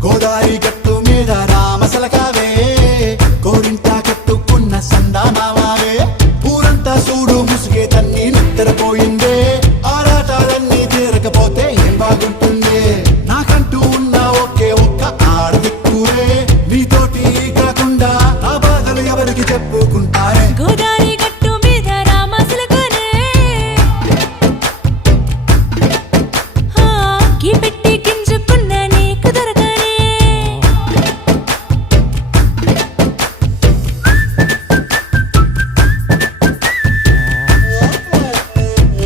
గోదారి గట్టు మీద రామసలకావే కోరింటా కట్టుకున్న సందామావే ఊరంతా చూడు ముసుగే తన్ని నిద్రపోయిందే ఆరాటాలన్నీ తీరకపోతే ఏం బాగుంటుంది నాకంటూ ఉన్న ఒకే ఒక్క ఆడదిక్కురే నీతోటి కాకుండా నా బాధలు ఎవరికి చెప్పుకుంటారే